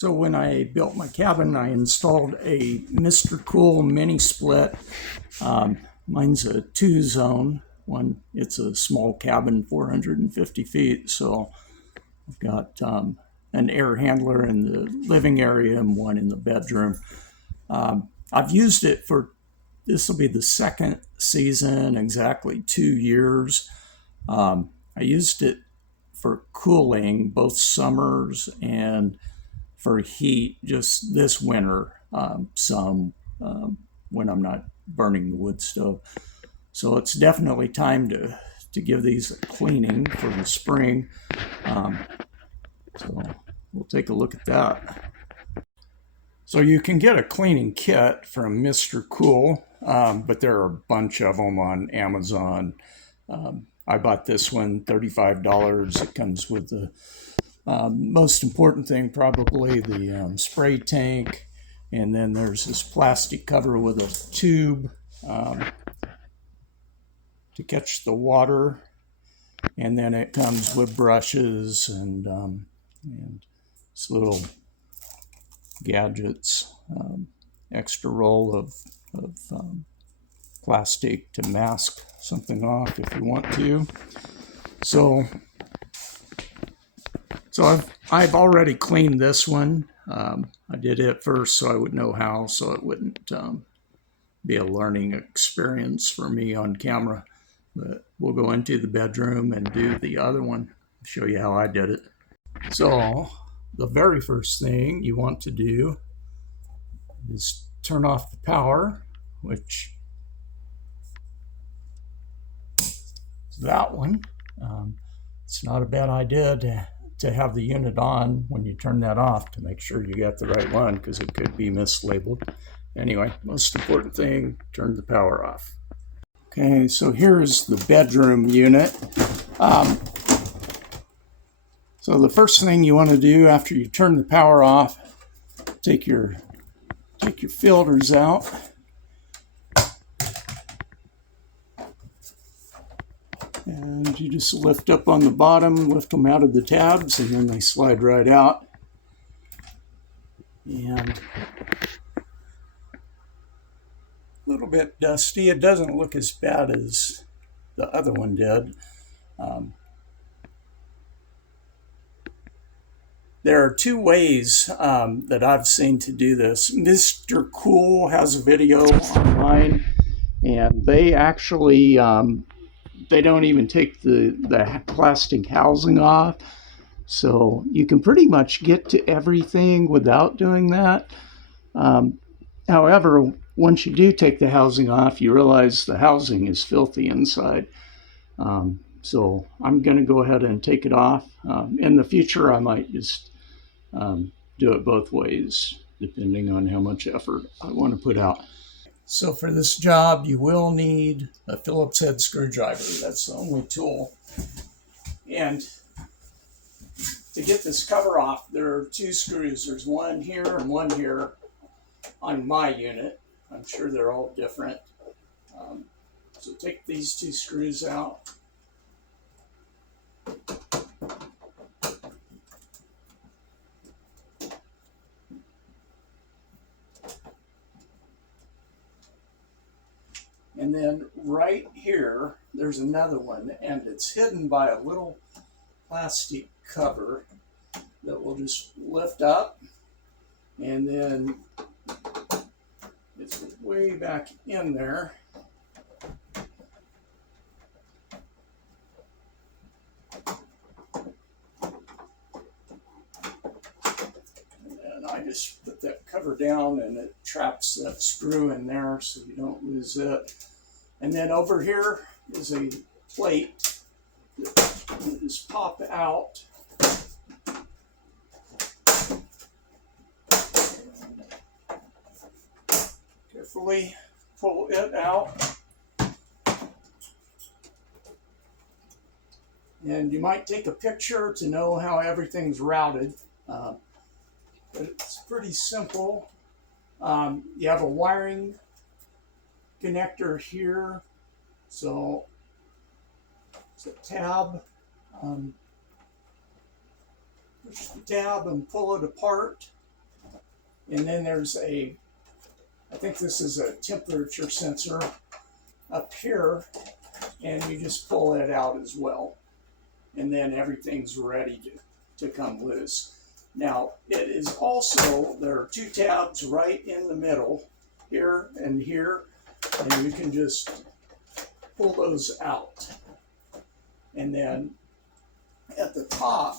So when I built my cabin, I installed a Mr. Cool Minisplit. Mine's a 2-zone one. It's a small cabin, 450 feet. So I've got an air handler in the living area and one in the bedroom. I've used it for, this will be the second season, exactly 2 years. I used it for cooling both summers and for heat just this winter, when I'm not burning the wood stove. So it's definitely time to give these a cleaning for the spring. So we'll take a look at that. So you can get a cleaning kit from Mr. Cool, but there are a bunch of them on Amazon. I bought this one, $35. It comes with the most important thing, probably the spray tank, and then there's this plastic cover with a tube to catch the water, and then it comes with brushes and this little gadgets, extra roll of plastic to mask something off if you want to. So I've already cleaned this one. I did it first so I would know how, so it wouldn't be a learning experience for me on camera. But we'll go into the bedroom and do the other one, show you how I did it. So the very first thing you want to do is turn off the power, which is that one. It's not a bad idea to have the unit on when you turn that off to make sure you got the right one, because it could be mislabeled. Anyway, most important thing, turn the power off. Okay, so here's the bedroom unit. So the first thing you want to do after you turn the power off, take your filters out. And you just lift up on the bottom, lift them out of the tabs, and then they slide right out. And a little bit dusty. It doesn't look as bad as the other one did. There are 2 ways that I've seen to do this. Mr. Cool has a video online, and they actually they don't even take the plastic housing off. So you can pretty much get to everything without doing that. However, once you do take the housing off, you realize the housing is filthy inside. So I'm going to go ahead and take it off. In the future, I might just do it both ways, depending on how much effort I want to put out. So for this job, you will need a Phillips head screwdriver. That's the only tool. And to get this cover off, there are 2 screws. There's one here and one here on my unit. I'm sure they're all different. So take these 2 screws out. And then right here, there's another one, and it's hidden by a little plastic cover that will just lift up, and then it's way back in there. And I just put that cover down, and it traps that screw in there so you don't lose it. And then over here is a plate that you just pop out. Carefully pull it out. And you might take a picture to know how everything's routed. But it's pretty simple. You have a wiring connector here, so it's a tab. Push the tab and pull it apart. And then there's I think this is a temperature sensor up here, and you just pull it out as well. And then everything's ready to come loose. Now, it is also, there are two tabs right in the middle, here and here, and you can just pull those out. And then at the top,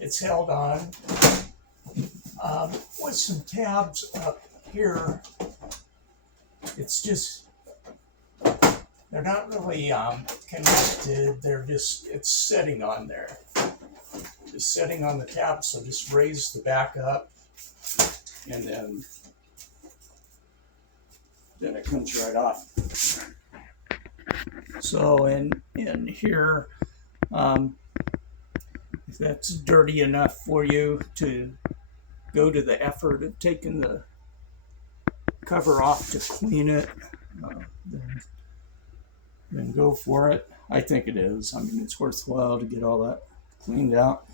it's held on with some tabs up here. It's just, they're not really connected, they're just, it's sitting on there. Just sitting on the tab, so just raise the back up, and then it comes right off. So in here, if that's dirty enough for you to go to the effort of taking the cover off to clean it, then go for it. I think it is. I mean, it's worthwhile to get all that cleaned out.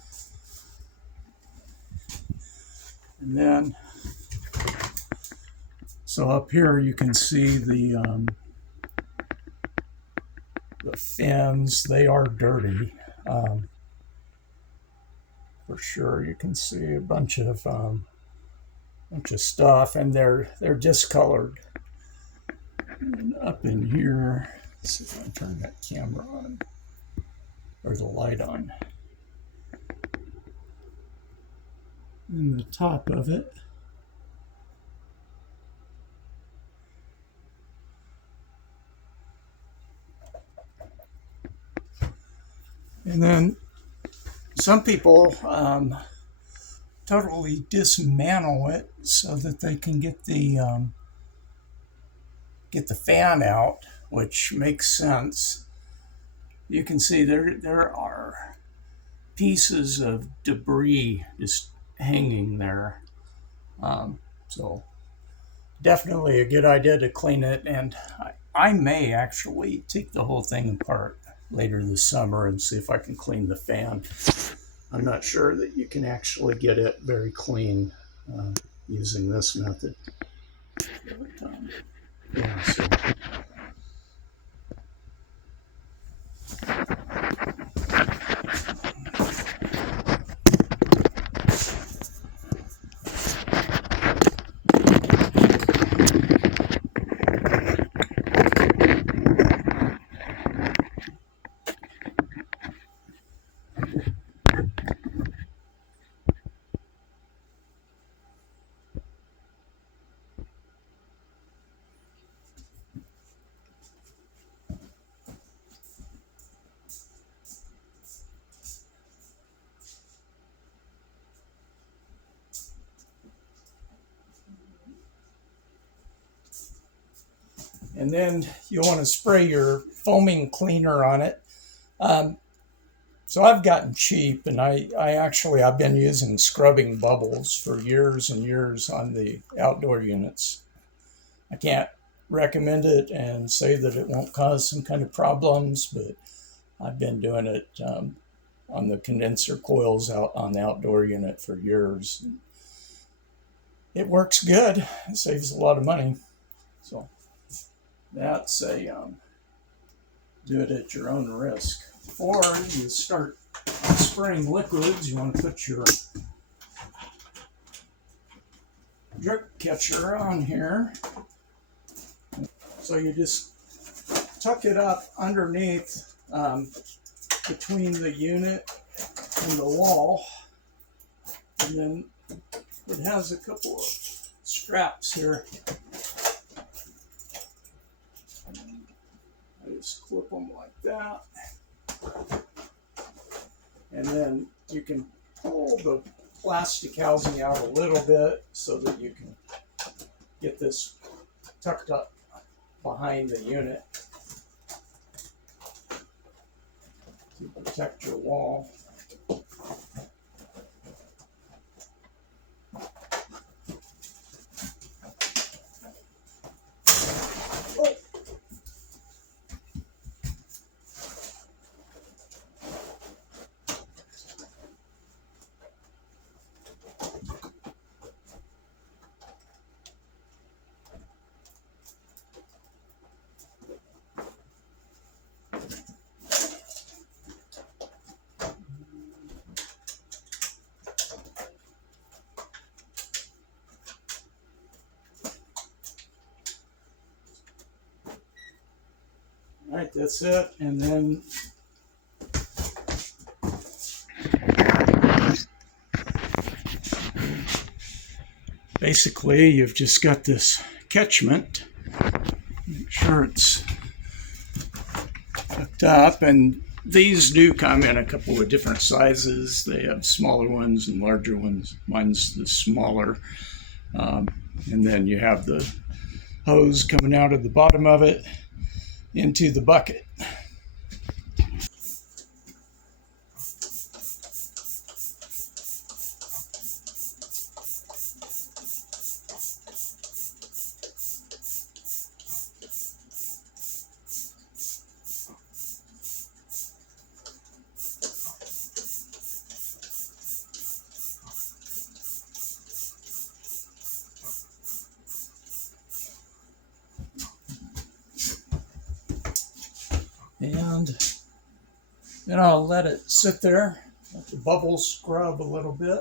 And then, so up here you can see the fins. They are dirty, for sure. You can see a bunch of stuff, and they're discolored. And up in here, let's see if I can turn that camera on, or the light on. In the top of it, and then some people totally dismantle it so that they can get the fan out, which makes sense. You can see there are pieces of debris just hanging there. So definitely a good idea to clean it, and I may actually take the whole thing apart later this summer and see if I can clean the fan. I'm not sure that you can actually get it very clean using this method. But, yeah, so. And then you want to spray your foaming cleaner on it. So I've gotten cheap, and I've been using scrubbing bubbles for years and years on the outdoor units. I can't recommend it and say that it won't cause some kind of problems, but I've been doing it on the condenser coils out on the outdoor unit for years. It works good. It saves a lot of money. So that's a do it at your own risk. Before you start spraying liquids, you want to put your drip catcher on here. So you just tuck it up underneath between the unit and the wall, and then it has a couple of straps here. I just clip them like that, and then you can pull the plastic housing out a little bit so that you can get this tucked up behind the unit to protect your wall. All right, that's it. And then basically you've just got this catchment. Make sure it's hooked up, and these do come in a couple of different sizes. They have smaller ones and larger ones. Mine's the smaller. And then you have the hose coming out of the bottom of it into the bucket. And then I'll let it sit there, let the bubbles scrub a little bit.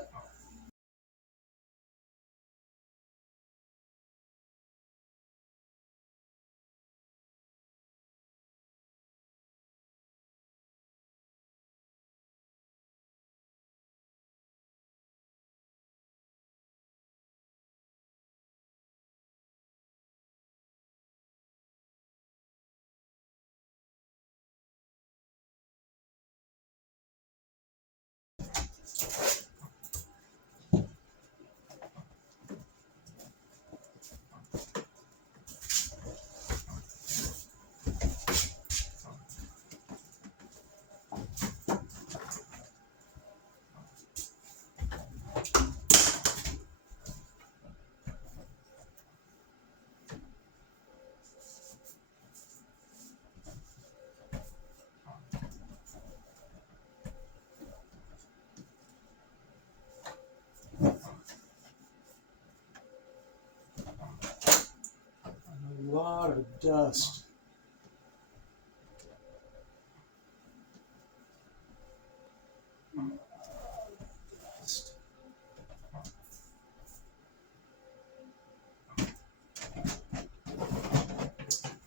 A lot of dust.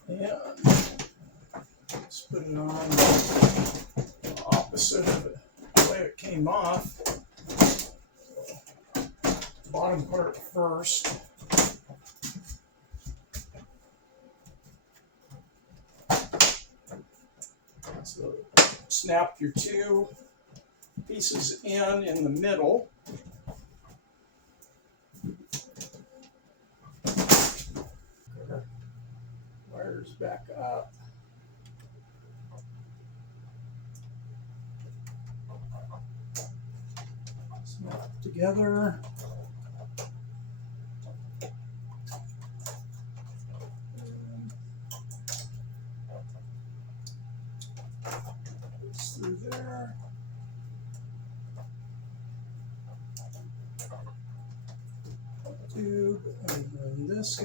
Yeah, let's put it on the opposite of it, the way it came off. Bottom part first. So snap your two pieces in the middle. Wires back up. Snap together. Goes through there. Tube, and then this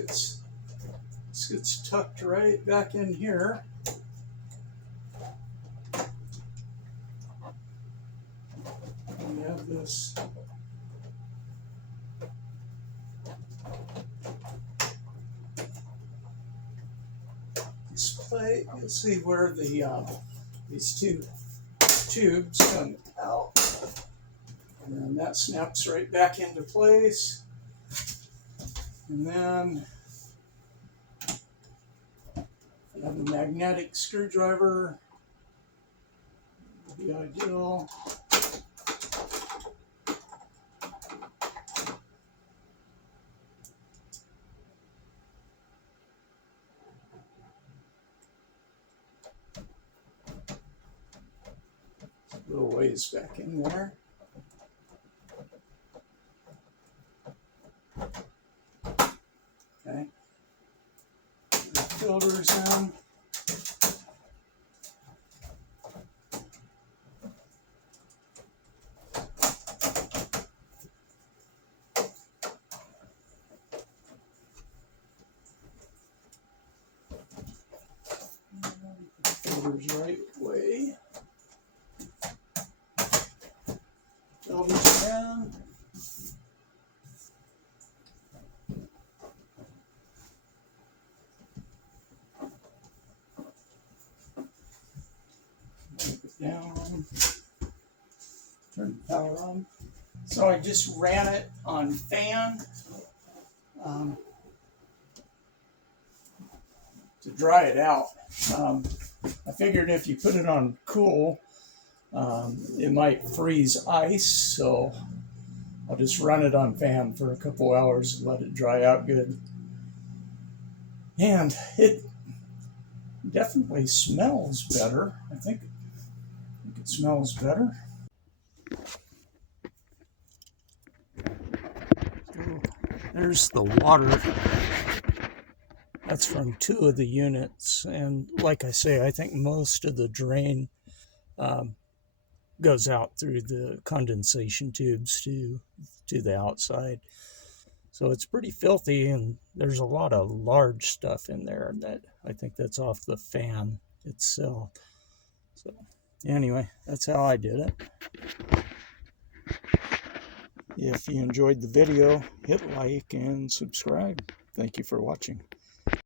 gets tucked right back in here. And you have this plate. You'll see where the these two tubes come out, and then that snaps right back into place. And then you have a magnetic screwdriver, would be ideal. A little ways back in there. Okay. The filters in. Filters right way. Filters down. Turn the power on. So I just ran it on fan to dry it out. I figured if you put it on cool, it might freeze ice, so I'll just run it on fan for a couple hours and let it dry out good. And it definitely smells better. I think it smells better. So there's the water. That's from 2 of the units. And like I say, I think most of the drain goes out through the condensation tubes to the outside. So it's pretty filthy, and there's a lot of large stuff in there that I think that's off the fan itself. So anyway, that's how I did it. If you enjoyed the video, hit like and subscribe. Thank you for watching.